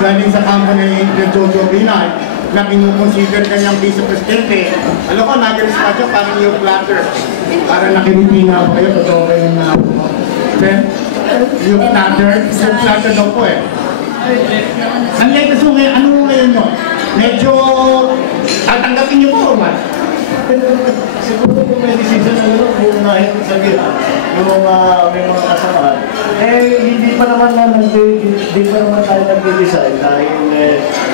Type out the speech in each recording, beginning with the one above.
galing sa kampo ni Jojo Binay na kinukonsider kanyang vice presidente. Alam ko, nag-response parang yung platter. Para nakilipina ako kayo, totoo ba yung yung platter daw po eh. Ang latest mo ngayon, ano ngayon mo? Medyo tatanggapin niyo po o ba? Siguro kung may decision na gano'n, kung sabihin, yung may mga kasamahan, hindi pa naman tayo nag-decide dahil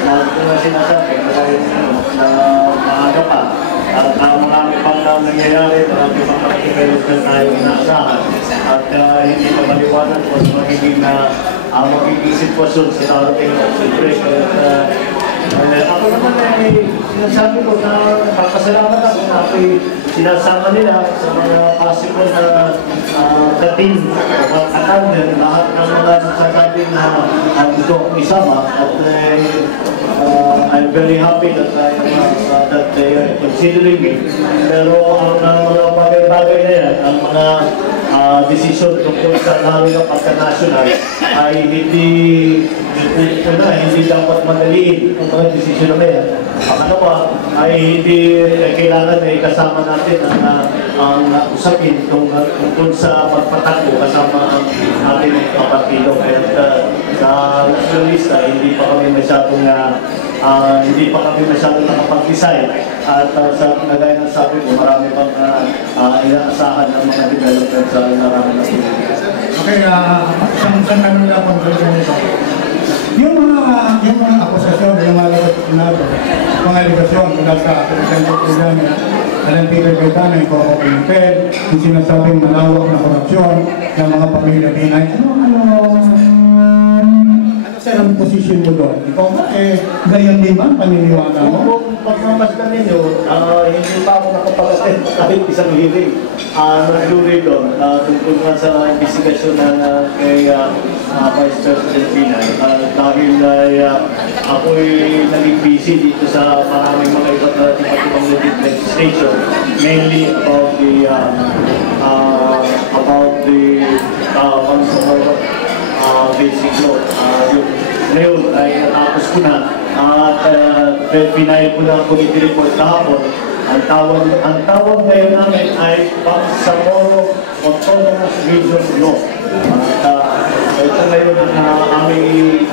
kung sinasabi, dahil na maaga pa, at marami pang nangyayari, marami pang development tayo inaasahan, at hindi pa maliwanag kung magiging sitwasyon sa darating na celebration. Ako naman sinasabi ko na papasalamat ako na sinasama nila sa mga possible na dating o attendant, lahat ng mga nagsasabi na gusto kong isama at I'm very happy that they are considering me. Pero ang mga bagay-bagay na yan, ang mga desisyon tungkol sa lalo na pagka-national ay hindi dapat madaliin ang mga desisyon na yan. Pangalawa ay hindi kailangan na ikasama natin ang usapin tungkol sa pagpatakbo kasama ang ating partido. Kaya sa nationalista, hindi pa kami masyadong nakapag-decide. At sa nagaya ng sabi ko, marami pang inaasahan ng mga development sa naraming natin. Okay, isang tanong lang kung ganito. Yung mga akusasyon, yung mga aligasyon mula sa Presidente Presidente Alan Peter Cayetano, yung Coco Pimpel, yung sinasabing malawak na korupsyon ng mga pamilya Binay. Ano ang posisyon mo doon? Ikaw ba, gayon din ba paniniwala mo? Kung pagmamasdan ninyo, hindi pa ako nakapag-attend kahit isang hearing. Nag-jury doon tungkol nga sa investigasyon na kay Vice President Binay. Dahil ako'y naging busy dito sa maraming mga iba't ibang legislation, mainly about the basic law. Ngayon ay natapos ko na at pinayag ko na committee report kahapon. Ang tawag ngayon namin ay Bangsamoro Autonomous Region Law. Ito ngayon ang aming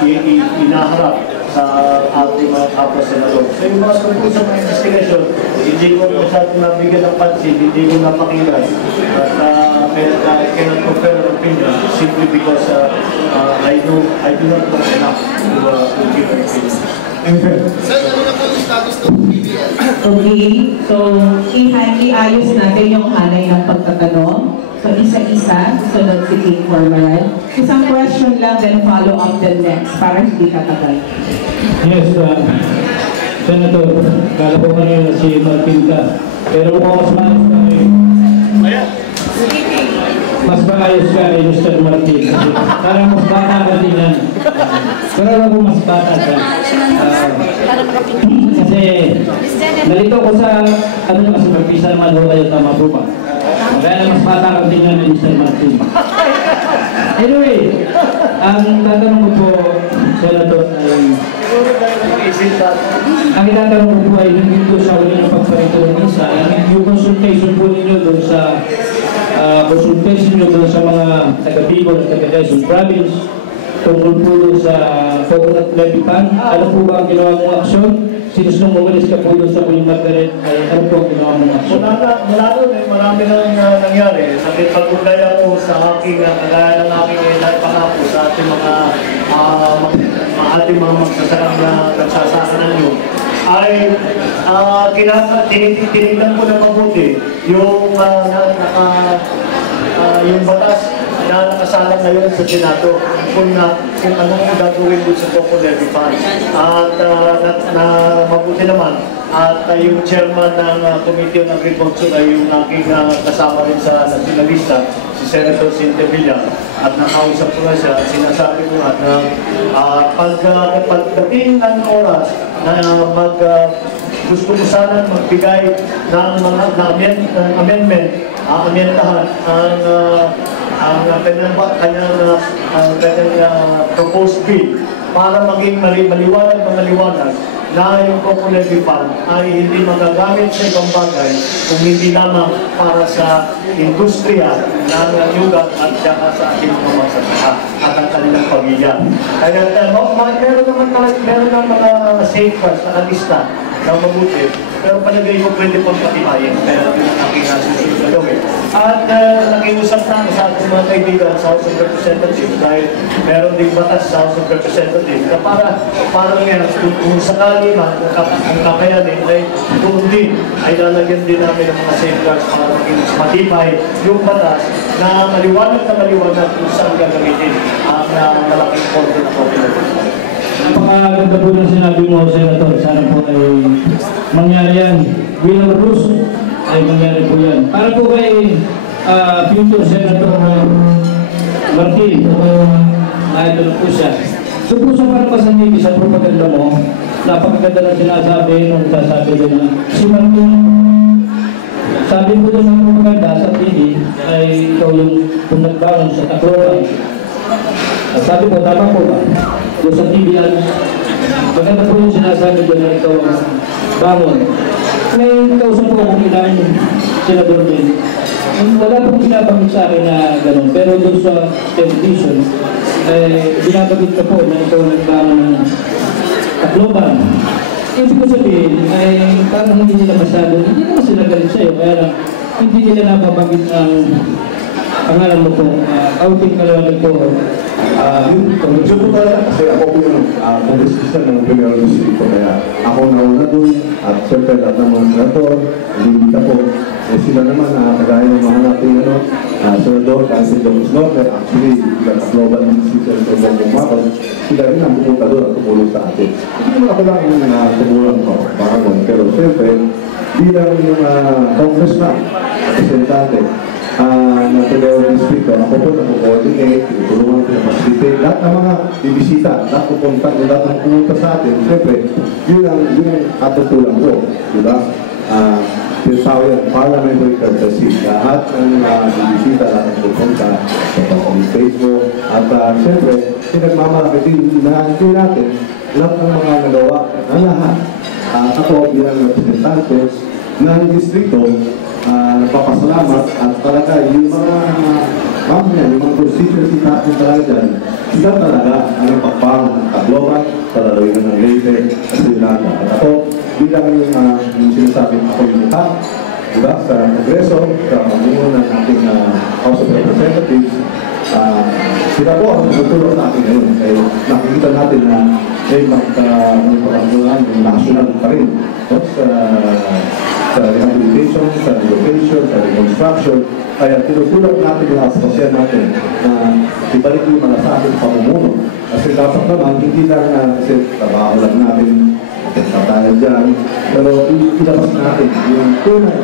inaharap sa ating mga kapwa senador. So yung mga tungkol sa mga investigation, hindi ko masyadong nabigyan ng pansin, hindi ko napakinggan. But I cannot compare an opinion simply because I do not know enough to give an opinion. Sir, ano na po yung status ng PBL? Okay, so iayos natin yung hanay ng pagtatanong. So isa-isa, sunod si King Cormaran. Isang question lang, then follow up the next para hindi katagal. Yes, Senator, kala ko kanina si Martin ka. Pero mas maayos ka kayo. Mas maayos ka kay Mr. Martin. Parang mas bata ka din yan. Pero ako mas bata ka. Kasi nalito ko sa kasi magpisa naman ho kayo, tama po ba? Kaya mas bata ka din yan ni Mr. Martin. Anyway, ang tatanong ko po, Senator, ang itatanong ko po ay hindi po sa uli ng pagparito ng isa. Yung consultation po ninyo doon sa mga taga-Bicol at taga-Quezon Province tungkol po sa coconut levy fund. Ano po ba ang ginawa mong aksyon? Since nung umalis ka po doon sa Queen Margaret, ay ano po ang ginawa mong aksyon? Mula doon marami nang nangyari. Nakipag-ugay ako sa aking kagaya ng aking pangako sa ating mga magsasakang na nagsasaka ng yun. Ay tinignan ko na mabuti yung batas na nakasalang ngayon sa Senado kung anong gagawin doon sa Coco Levy Fund. At mabuti naman at yung chairman ng Committee on Agriculture ay yung aking kasama rin sa nationalista, si Senator Cynthia Villar. At nakausap ko na siya at sinasabi ko nga na pagdating ng oras na gusto ko sana magbigay ng mga amendment, amyendahan ang kanyang proposed bill para maging maliwanag na maliwanag na yung Popularity Fund ay hindi magagamit sa ibang bagay kung hindi lamang para sa industriya ng nyugat at saka sa ating mga magsasaka at ang kanilang pamilya. Kaya meron naman mga safeguards na alista na mabuti, pero palagay ko pwede pang patimayin. Kaya yun ang aking nasusunod na gawin. At nakiusap na sa ating mga kaibigan sa House of Representatives dahil meron ding batas sa House of Representatives na parang yan, kung sakali man, kung kakayanin, ay doon din ay lalagyan din namin ng mga safeguards para maging matibay yung batas na maliwanag kung saan gagamitin ang malaking pondo na Popularity Fund. Napakaganda po ng sinabi mo, Senator. Sana po ay mangyari yan. Bilang rules ay mangyari po yan. Para po kay future Senator Martin, na-idol po siya. So po sa parapasan niyo sa propaganda mo, napakaganda na sinasabi nung sasabi ko na si Martin, sabi po doon ng propaganda sa TV ay ikaw yung nagbangon sa Tacloban. Sabi ko, tama po ba? Doon sa TV yan, maganda po yung sinasabi doon na ikaw ang bangon. May kausap po akong ilang senador din. Wala pong binabanggit sa akin na gano'n. Pero doon sa television, binabanggit ka po na ikaw ang bangon ng Tacloban. Ibig ko sabihin, ay parang hindi nila masyado, hindi naman sila galit sa'yo, kaya lang hindi nila nababanggit ang pangalan mo po, outing kalawag po. Medyo po talaga kasi ako po yung congressista ng Primero Distrito, kaya ako nauna dun at siyempre lahat ng mga senator, limbita po. Sila naman, kagaya ng mga natin, senador, kahit si Dr. Slaughter, actually, global institution sa ibang bumakot, sila rin ang pumunta doon at tumulong sa atin. Hindi naman ako lang yung tumulong ko, bangon, pero siyempre, bilang yung congressman, representante, na Primero Distrito, ako po na-coordinate, tinutulungan ko na facilitate, lahat ng mga bibisita, lahat ng pumunta sa atin, siyempre, yun ang katutulang ko, diba? Tinatawag yan, parliamentary courtesy. Lahat ng bibisita, lahat ng pupunta, sa Facebook, at siyempre, pinagmamalaki din natin, lahat ng mga nagawa ng lahat. Ako bilang representante ng distrito, nagpapasalamat at talaga yung mga mamaya, yung mga constituency natin talaga dyan, sila talaga ang nagpapang ng Tacloban, talaga ng Leyte, at Srilanda. At ako, bilang yung sinasabi ako yung mukha, diba, sa Kongreso, sa pamumuno ng ating House of Representatives, sila po ang tutulong sa atin ngayon. Kaya nakikita natin na may magpapagpunan yung national pa rin. Sa rehabilitation, sa relocation, sa reconstruction, kaya tinutulong natin yung asosya natin na ibalik yung malasakit sa pamumuno. Kasi dapat naman, hindi lang kasi trabaho lang natin, tayo dyan, pero ilabas natin yung tunay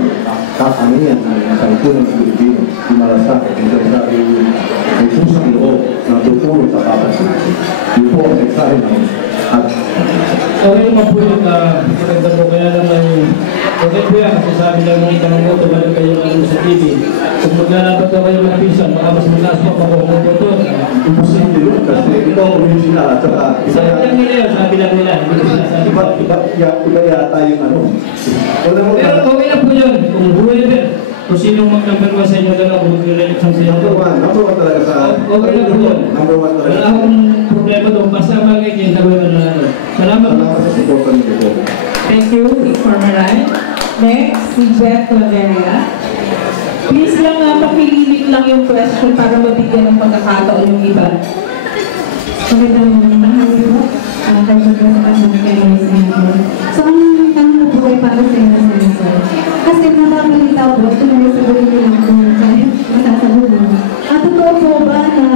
kakaniyan ng sangkunan ng Pilipino, yung malasakit, yung sinasabi yung pusang loob na tutulong sa papas natin. Yung po ang mensahe namin. At okay naman po yung maganda po, kaya naman okay po yan, kasi sabi lang ng itanong mo, tumalik kayo sa TV. Kung maglalabat na kayo ng pisan, baka mas mataas pa ako kung ito. imposible yun kasi ito ang original at saka Sabi lang nila yun, sabi lang nila. iba yata yung ano. Pero okay na po yun, kung whoever, kung sinong mag-number 1 sa inyo gano'n, kung re-election sa inyo. Number one talaga sa... Okay na po yun. Number one talaga. Wala akong problema doon, basta bagay kayo sa gano'n na ano. Salamat. Salamat sa support nito. Thank you, Former Ryan. Next, si Jeff Claveria. Please lang pakilimit lang yung question para mabigyan ng pagkakataon yung iba. Magandang mahal po. So, ang tanong po ay para sa inyo, Senator. Kasi nakabalita po, tuloy sa buhay nilang po, masasagot mo. At totoo po ba na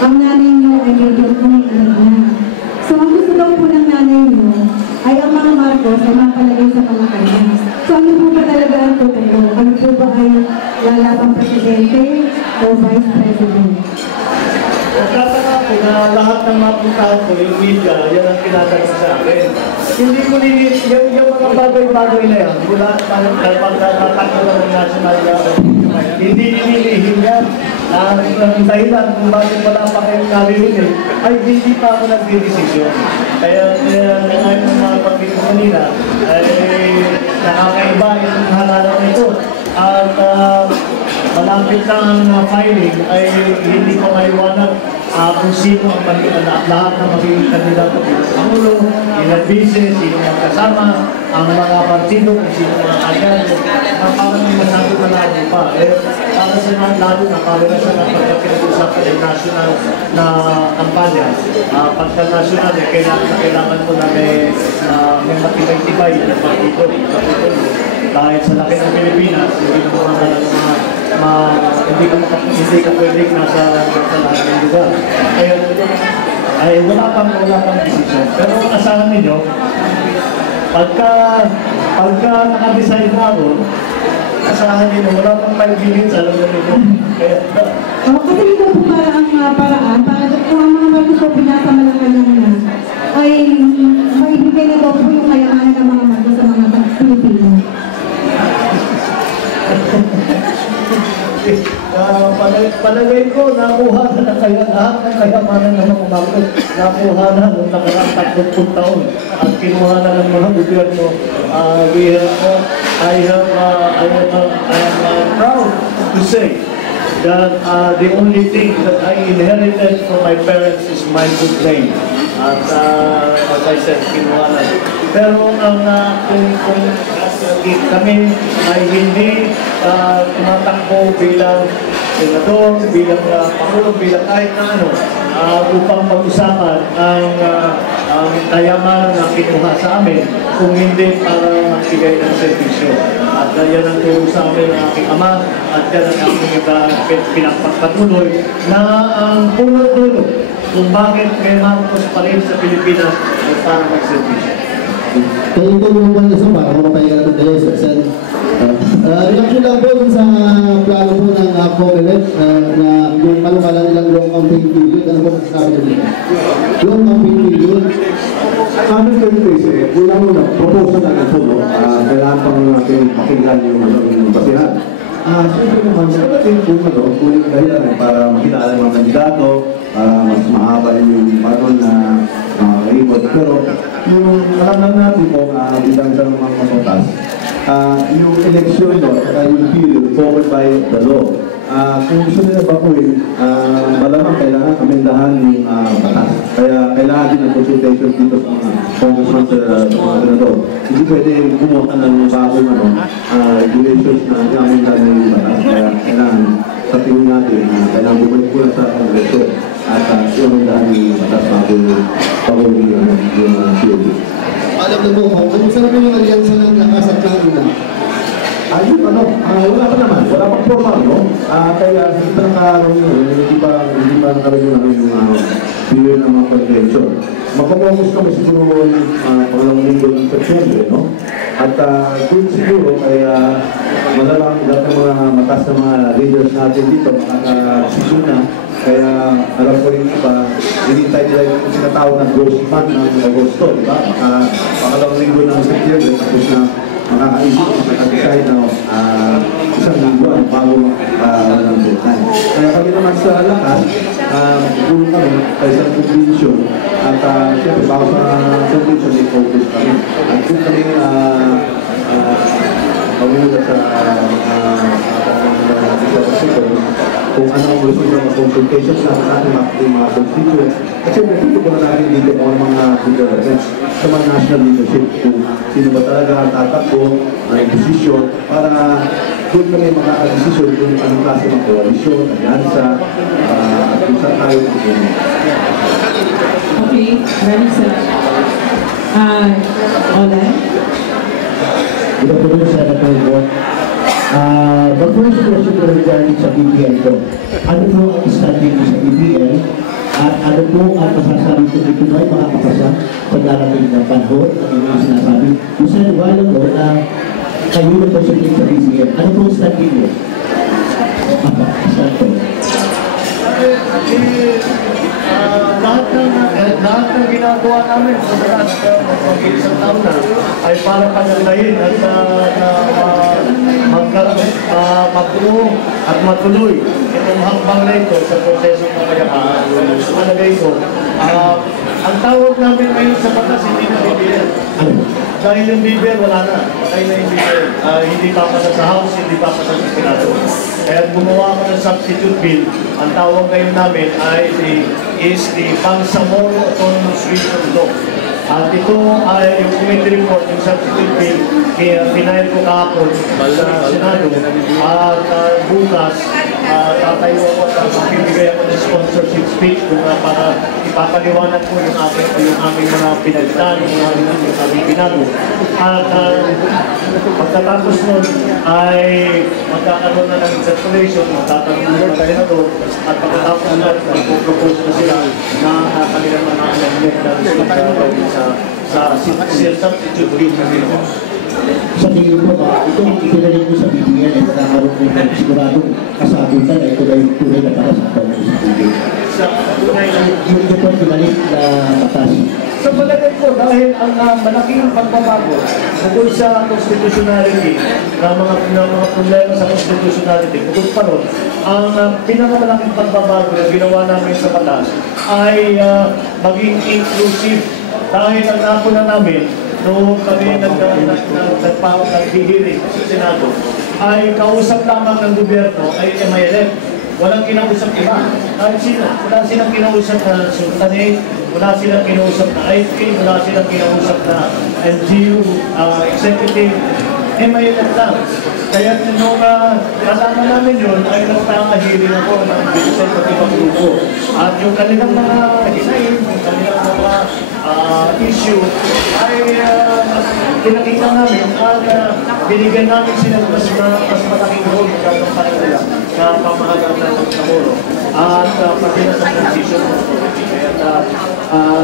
ang nanay niyo ay medyo kumikilig na? So, ang gusto daw po ng nanay niyo ay ang mga Marcos ay mapalagay sa Malacanang. So, ano po ba talaga ang totoo? Ano po ba ay lalapang presidente o vice president? Nagtataka ako na lahat ng mapuntahan ko, yung media, yan ang tinatanong sa akin. Hindi ko yung mga bagay-bagay na yan, mula pagkakatakot ng national level, hindi nililihim yan. Ang dahilan kung bakit wala pa kayong naririnig ay hindi pa ako nagdidesisyon. Kaya ngayon ng mga pagkito kanina ay nakakaiba itong halalan nito. At malapit na ang filing ay hindi pa maiwanag kung sino ang lahat ng magiging kandidato. Pangulo, ilang bisis, sino ang kasama, ang mga partido, kung sino ang kandidato. Parang masyado na lalo pa. Para sa mga lalo na para na sa pagkakinagusapan ng national na kampanya. Pagka-national, kailangan ko na may matibay-tibay na partido. Dahil sa laki ng Pilipinas, hindi ko hindi ka pwede nasa lahat ng lugar. Kaya ay wala pang desisyon. Pero asahan ninyo, pagka naka-decide na ako, asahan ninyo, wala pang 5 minutes, alam na ninyo. Kaya kasi ito po paraan para kung ang mga Marcos po pinapamalakan na ay maibigay na daw po yung kayamanan ng mga Marcos sa mga Pilipino. Palagay ko, nakuha na lahat ng kayamanan ng mga Marcos. Nakuha na noong nakarang 30 taon at kinuha na ng mga gobyerno. I am proud to say that the only thing that I inherited from my parents is my good name. At as I said, kinuha na. Pero kung kami ay hindi tumatakbo bilang senador, bilang pangulo, bilang kahit na ano, upang pag-usapan ang kayamanan na kinuha sa amin kung hindi para magbigay ng servisyo. At yan ang turo sa amin ng aking ama at yan ang aking pinapagpatuloy na ang punot-dulo kung bakit may Marcos pa rin sa Pilipinas ay para mag-servisyo. Kaya ito mo naman isa para mapahinga natin tayo sa Sen. Reaction lang po sa plano po ng COMELEC na yung malungala nilang long campaign period. Ano po masasabi nyo dito? Long campaign period. Kami kayo kasi, una-una, proposal na ito, no? Kailangan pa natin pakinggan yung basihan. Siyempre naman, sabatin kung dahilan para makilala ng mga kandidato, para mas mahaba yung panon na ikot. Pero yung alam lang natin po, bilang sa mga masotas, yung eleksyon doon, yung period covered by the law. Kung gusto nila bakuin, malamang kailangan amendahan yung batas. Kaya kailangan din ng consultation dito sa mga congressman sa mga senador. Hindi pwede kumuha ng bagong regulations na amendahan yung batas. Kaya kailangan sa tingin natin, kailangan bumalik ko lang sa kongreso at amendahan yung batas bago yung COD. Alam na mo, kung saan po yung alyansa ng lakas at plano na? Ayun, wala pa naman. Wala pang formal, no? Kaya hindi pa nakaroon yun. Hindi pa nakaroon yung period ng mga convention. Magpapokus kami siguro pangalawang linggo ng September, no? At kung siguro, kaya malamang lahat ng mga matas ng mga leaders natin dito, makakasisyon na. Kaya alam ko rin pa, hinintay nila yung sinatawag ng ghost month ng Agosto, di ba? Pangalawang linggo ng September, tapos na makakaisip at nakadecide na isang linggo ang bago ng deadline. Kaya kami naman sa lakas, magpulong kami sa isang convention at siyempre bago sa convention may focus kami. At kung kami pagmula sa kung ano ang gusto ng consultations natin mga constituents. Kasi napito ko na natin dito mga consultants sa mga national leadership kung sino ba talaga tatakbo ng posisyon para doon kami makakadesisyon kung anong klase ng koalisyon, alyansa, at kung saan tayo pupunta. Okay, maraming salamat. Olan? Good afternoon, Senator Bo. The first question regarding sa BPN ko. Ano po ang standing sa BPN at ano po ang masasabi ko dito ba ay makakapasa sa darating na panahon at yung sinasabi? You said a while ago na kayo na po sa BPN. Ano po ang standing mo? Apa, saan po? lahat ng ginagawa namin sa last isang taon na ay para panalayin at mabuo at matuloy itong hakbang na ito sa prosesong kapayapaan. Malagay ko, ang tawag namin ngayon sa batas, hindi na BBL. Dahil yung BBL, wala na. Patay na yung BBL. Hindi papasa sa House, hindi papasa sa Senado. Kaya gumawa ko ng substitute bill. Ang tawag ngayon namin ay is the Bangsamoro Autonomous Region Law. At ito ay yung committee report, yung substitute bill, pinahil ko kahapon sa Senado. At bukas, tatayo ako at magbibigay ako ng sponsorship speech para ipapaliwanag ko yung aming mga pinagdaan, yung aming binago. At pagkatapos nun ay magkakaroon na ng circulation, magtatanong ng senador, at pagkatapos na magpropose na sila na kanilang mga amendment sa substitute bill na nila. Sa tingin mo ba, itong ipinalit mo sa BBL ay nakakaroon mo ng siguradong kasagutan na ito ay tunay na para sa autonomous region? Sa tunay na yung po pinalik na batas. sa palagay ko, dahil ang malaking pagbabago bukod sa constitutionality, na mga problema sa constitutionality, bukod pa ron, ang pinakamalaking pagbabago na ginawa namin sa batas ay maging inclusive. Dahil ang napuna namin, noong kami naghihiring sa Senado, ay kausap lamang ng gobyerno ay MILF. Walang kinausap iba. Kahit sino. Wala silang kinausap na Sultanate, wala silang kinausap na IFK, wala silang kinausap na LGU, executive, MILF lang. Kaya nung kasama namin yun, ay nagpakahirin ako ng bilisan ng ibang grupo. At yung kanilang mga hinayin, yung kanilang mga issue, ay pinakita namin at binigyan namin sila mas malaking role ng kampanya nila sa pamahalaan ng Bangsamoro at pati na sa transition.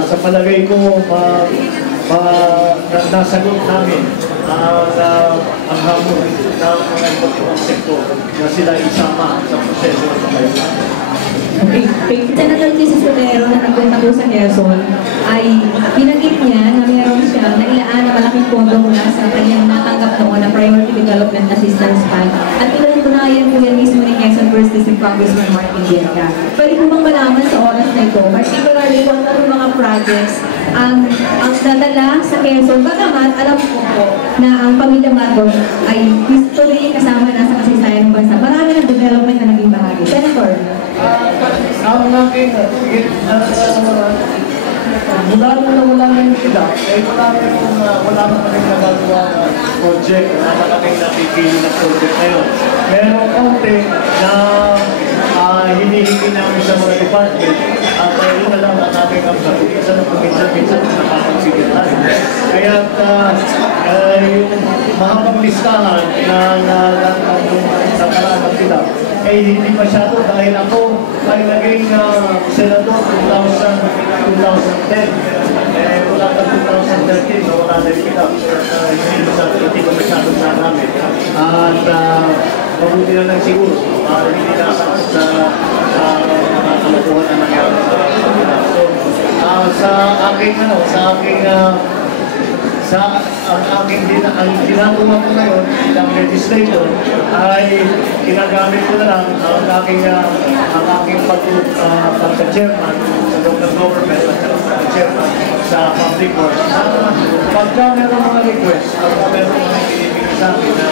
Sa palagay ko, nasagot namin ang hamon ng mga ibang sektor na sila isama sa proseso ng pamahalaan. Senator Chis Escudero na nagpunta po sa Quezon ay pinagit niya na meron siya nailaan na malaking pondo mula sa kanyang natanggap noon na Priority Development Assistance Fund at pinatunayan po yan mismo ni Quezon First District Congressman Martin Dieta. Pwede po bang malaman sa oras na ito, particularly kung ano mga projects ang dadala sa Quezon, bagamat alam ko po na ang pamilya Marcos ay history kasama na sa kasaysayan ng bansa. Marami ng development na naging bahagi. Senator? Ang aking mula na wala na yung sila, wala na kaming nagagawa project, wala na kaming napipili na project ngayon. Pero konti na hinihingi namin sa mga department at yun na lang ang aking kapsat. Isa na paminsan-minsan napapagsigil tayo. Kaya yung mahabang listahan na sa kalaman sila, ay hindi masyado dahil ako ay naging senador 2010. Wala ka 2013, so wala na yung kita. Hindi ko masyadong na namin. At mabuti na lang siguro, hindi na sa mga kalokohan na nangyari sa kanila. So, ang ginagawa ko ngayon ng legislator ay ginagamit ko na lang ang aking pagka-chairman sa local government at pagka-chairman sa public works. Pagka meron mga request, pagka meron mga binibigay sa akin na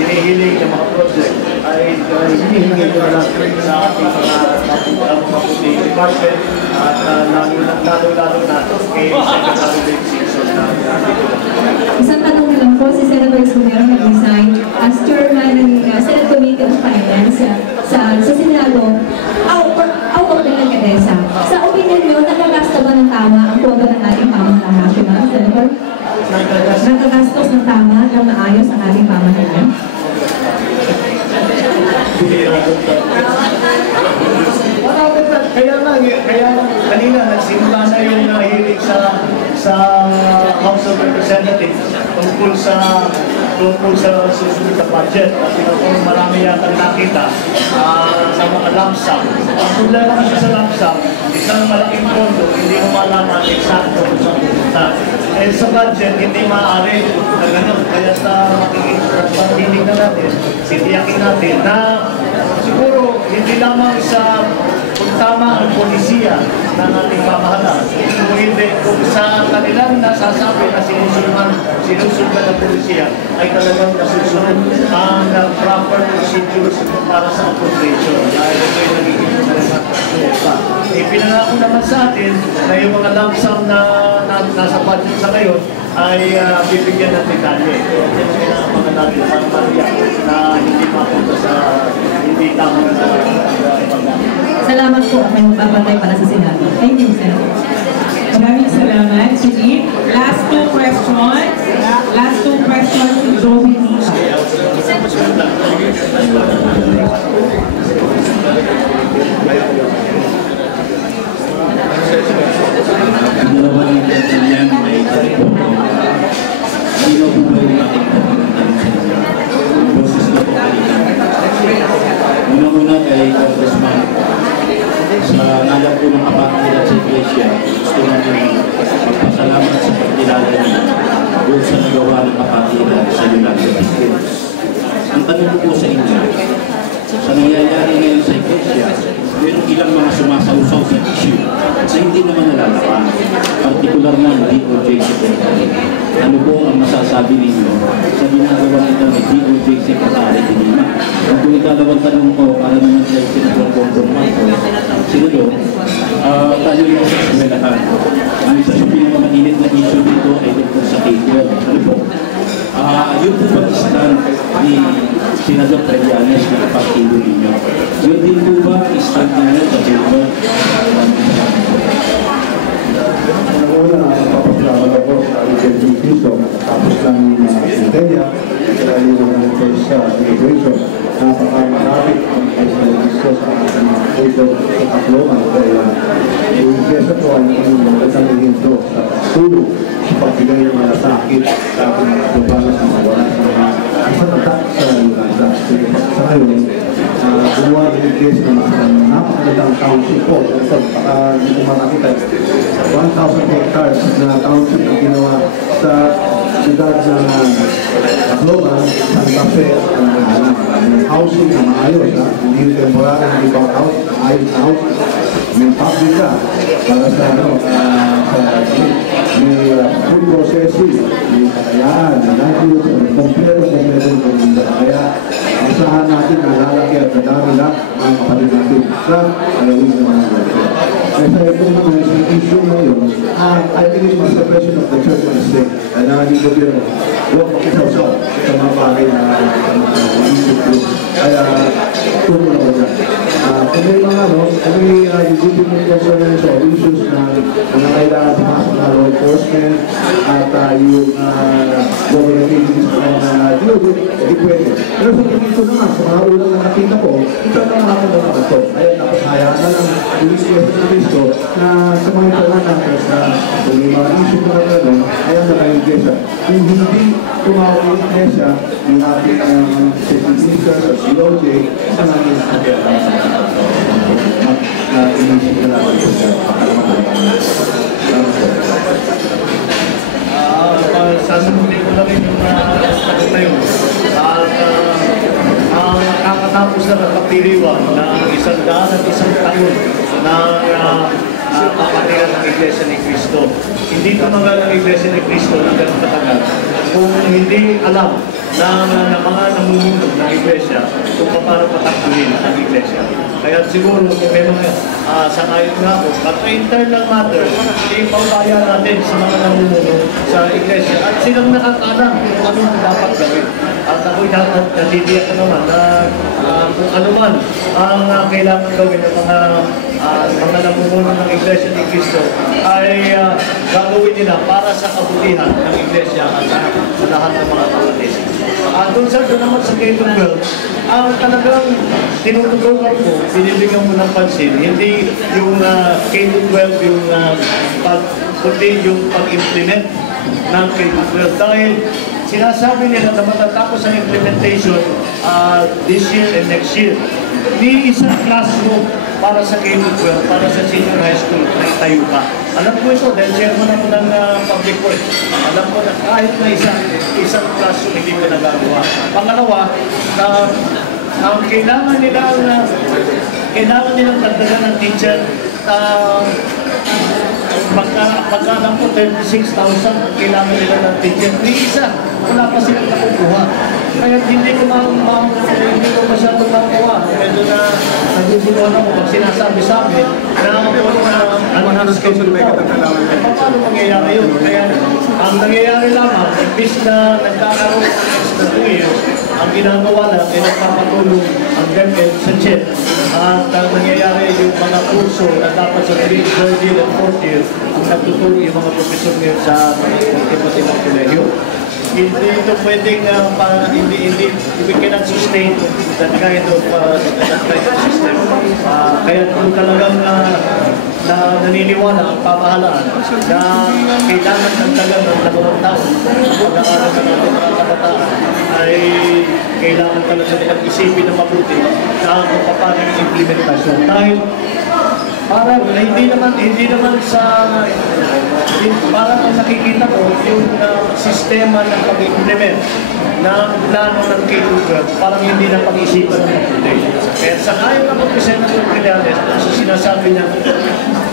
hinihiling ng mga project, ay hinihingi ko na lang sa ating mga maputi department at lalo-lalo na kay Secretary Dave Simpson na isang tanong lang po, si Senator Escudero nag-resign as chairman ng Senate Committee on Finance sa Senado out of the Kadesa. Sa opinion nyo, nakagasta ba ng tama ang pondo ng ating pamahalaan national, Senator? Nakagastos ng tama ng maayos ang ating pamahalaan? Kaya kanina nagsimula na yung hearing sa sa House of Representatives tungkol sa susunod na budget. Kasi kung marami yata nakita sa mga lump sum. Ang problema kasi sa lump sum, isang malaking pondo, hindi mo malaman eksakto kung saan pupunta. Eh sa budget, hindi maaari na gano'n. Kaya sa makikinig na natin, sitiyakin natin na siguro hindi lamang sa kung tama ang polisiya ng ating pamahalaan, kung hindi, kung sa kanilang nasasabi na sinusunod ng polisiya ay talagang nasusunod ang proper procedures para sa appropriation. Dahil ito ay nagiging pa. Ipinangako naman sa atin na yung mga lump sum na nasa budget sa ngayon ay bibigyan ng detalye. Yan ang mga natin na hindi mapunta sa hindi tamang na Salamat po. May magpapatay para sa Senado. Thank you, sir. Maraming salamat. Sige, last two questions. Last two questions si Joey Lisa. Ang dalawa ng yan ay talito. Sino po ba yung ating pagkakantan sa inyo? Ang boses na po kalitan. Una-una kay Congressman, sa ngalan po ng kapatiran sa Iglesia, gusto namin magpasalamat sa pagkilala niyo doon sa nagawa ng kapatiran sa United States. Ang tanong po sa inyo, sa nangyayari ngayon sa Iglesia, mayroong ilang mga sumasawsaw sa issue na hindi naman nalalaman, partikular na DOJ Secretary. Ano po ang masasabi ninyo sa ginagawa nito ng DOJ Secretary de Lima? Kung ikalawang tanong ko, para naman kay Senator Bongbong Marcos, Senador, tayo yung sa eskwelahan. Ang isa sa pinakamainit na issue dito ay tungkol sa K-12. Ano po? Yung po pag-stand ni Senador Trillanes na partido ninyo. Yun din po ba stand ninyo sa K-12? Una, papasalamat ako sa Iglesia Cristo. Tapos lang yung Centella, kaya yung first immigration. Napakamarami ang Cristo sa ating mga Cristo sa Tacloban. Kaya yung Iglesia po ay magandang hinto sa tulong sa pagbigay ng mga sakit sa ating mga kababayan na wala sa mga kasanata sa Uganda. Sa ngayon, gumawa ng Iglesia ng napakagandang township po. Baka hindi ko makakita 1,000 hectares na township na ginawa sa siyudad ng Tacloban, Santa Fe, at Manila. May housing na maayos, hindi yung temporary, hindi bang house, ayos na house. May public ka para sa may food processing, may kakayaan, may language, may kompleto kaya usahan natin na lalaki at nadami na ang kapatid natin sa alawin ng mga welfare. Kaya ito naman yung issue ngayon, I think it was the question of the church and the state. Kaya nangyaring gobyerno, huwag makisaw-saw sa mga bagay na issue ko. Kaya tumo na ko dyan. Kung may mga kung may legitimate concerns o issues na kailangan pumasok na law enforcement at yung government agencies na DOJ, hindi pwede. Pero sa ito naman, sa mga ulang na nakita ko, ito na makakagawa ito. Kaya dapat hayaan na lang yung Cristo na sa mga internationals na kung may mga issue na gano'n, ayaw na kayo Iglesia. Kung hindi tumawag yung Iglesia, yung ating safety ministers at DOJ, isa natin sa inisip na natin sa sasagutin ko na rin yung sagot na yun. At ang kakatapos na nagpapiriwan ng 101 taon ng kapatiran ng Iglesia ni Cristo. Hindi tumagal ang Iglesia ni Cristo ng ganun katagal kung hindi alam ng mga namumuno ng Iglesia kung paano patakbuhin ang Iglesia. Kaya siguro kung may mga sangayon nga po, at internal matters, ipabaya natin sa mga namumuno sa Iglesia at silang nakakalam kung ano dapat gawin. At ako'y natitiyak ko naman na kung ano man ang kailangan gawin ng mga namumuno ng Iglesia ni Cristo ay gagawin nila para sa kabutihan ng Iglesia at sa lahat ng mga kapatid. Doon naman sa K-12, ang talagang tinututukan mo, binibigyan mo ng pansin, hindi yung K-12 yung kundi yung pag-implement ng K-12. Dahil sinasabi nila na matatapos ang implementation this year and next year. Ni isang classroom para sa K-12, para sa senior high school na itayo pa. Alam ko ito dahil chairman ako ng public works. Alam ko na kahit na isang classroom hindi ko nagagawa. Pangalawa, kailangan nilang dagdagan ng teacher. Pagka lang po 36,000 kailangan nila ng teacher. Isa, wala pa silang nakukuha. Kaya hindi ko masyadong makuha. Medyo na naguguluhan ako pag sinasabi sa amin na schedule may katatalaman. Paano mangyayari yun? Kaya ang nangyayari lamang, imbis na nagkakaroon ng extra 2 years, ang ginagawa lang ay nagpapatulong ang DepEd sa CHED. At ang nangyayari yung mga kurso na dapat sa 3rd year and 4th year, ang nagtutulong yung mga profesor ngayon sa iba't ibang kolehiyo. Hindi ito pwedeng, we cannot sustain that kind of system. Kaya kung talagang naniniwala ang pamahalaan na kailangan ng tagal ng 2 taon pag-aaral na natin mga kabataan ay kailangan talaga pag-isipin na mabuti na kung paano yung implementasyon. Dahil parang hindi naman sa parang ang nakikita ko yung sistema ng pag-implement ng plano ng K-12 parang hindi na pag-isipan ng mabuti. Kaya sa ayon na po Senator Trillanes sa sinasabi niya,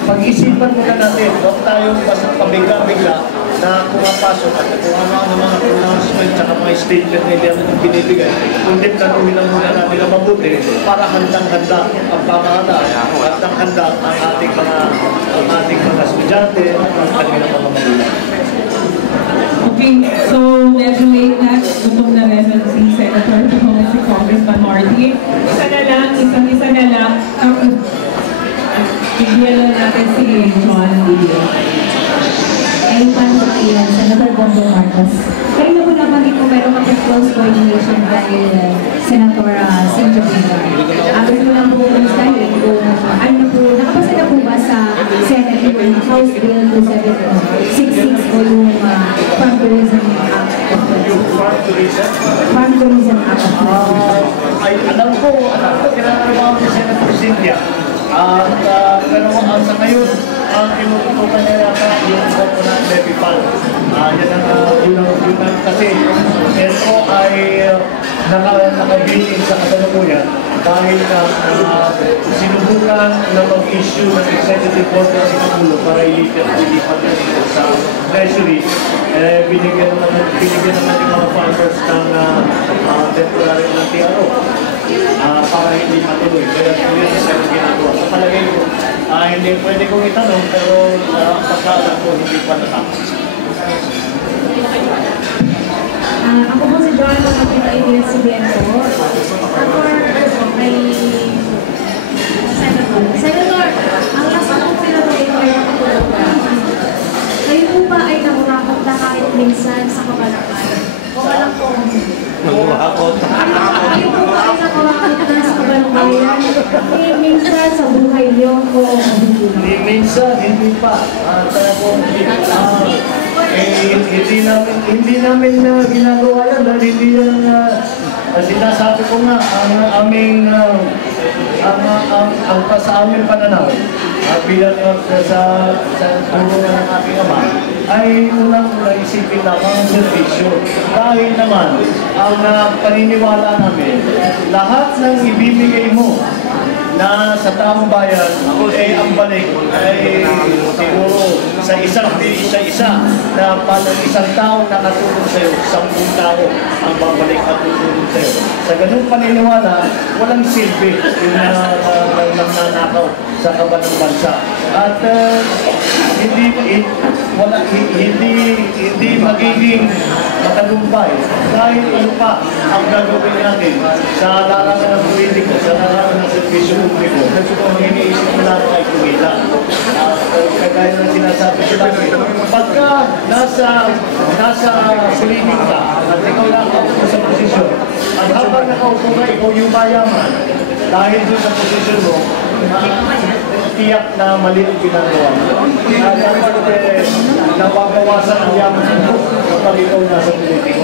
pag-isipan muna natin, huwag tayong basta pabigla-bigla na pumapasok at kung ano mga pronouncement at mga statement na hindi natin binibigay. Kundi tanungin lang muna natin ang mabuti para handang-handa ang pamahalaan, handang-handa ang ating mga estudyante at ang kanilang mga magulang. Okay, so medyo late na, gutom na rin si Senator at si Congressman Marty. Isa na lang, bigyan lang natin si John Lidio. Ayun pa sa iyan, Senator Bongbong Marcos. Kanina po nabanggit po meron mag-close coordination dahil Senator Cynthia Villar. Gusto ko lang po kumustahin kung ano po, nakapasa na po ba sa Senate yung House Bill 2766 o yung Farm Tourism Act? Yung Farm Tourism? Farm Tourism Act. Ay, alam ko, kinakalawa ko ni Senator Cynthia. Pero sa ngayon, ang inututukan niya yata yung coconut levy fund. Yan ang kasi ito ay nakabiling sa kasalukuyan dahil sinubukan na mag-issue ng executive order si Pangulo para ilipat sa Treasury. Binigyan naman yung mga farmers ng temporary ng TRO. Para hindi matuloy. Kaya yun ang ginagawa. Sa palagay ko, hindi pwede kong itanong pero pagkaalam ko hindi pa natapos. Ako po si John, makapita ABS-CBN po. Ako may Senator, ang last na po pinatuloy ko kayo po ba ay nangurakot na kahit minsan sa kabalakay? O alam po Nangurakot. Kayo po ba ay nangurakot na sa kabalakayan? Minsan sa buhay niyo o minsan, hindi pa. Hindi namin ginagawa yan dahil hindi yan sinasabi ko nga ang sa aming pananaw bilang sa tulungan ng aking ama ay unang-unang isipin lamang ang servisyo. Dahil naman, ang paniniwala namin, lahat ng ibibigay mo na sa taong bayan ay ang balik ay siguro sa isa na palang isang tao nakatulong sa iyo, 10 tao ang babalik at tutulong sa iyo. Sa ganung paniniwala, walang silbi yung nananakaw sa kaban ng bansa. At hindi magiging matagumpay kahit ano pa ang gagawin natin sa larangan ng politiko, sa larangan ng servisyo publiko. Ang iniisip mo natin ay kumita. Kagaya ng sinasabi ko natin, pagka nasa politik ka at ikaw nakaupo sa posisyon, at habang nakaupo na ikaw yung mayaman, dahil doon sa posisyon mo, tiyak na mali ang ginagawa mo. Na dapat nababawasan ang yaman mo kapag ikaw nasa Pilipinas.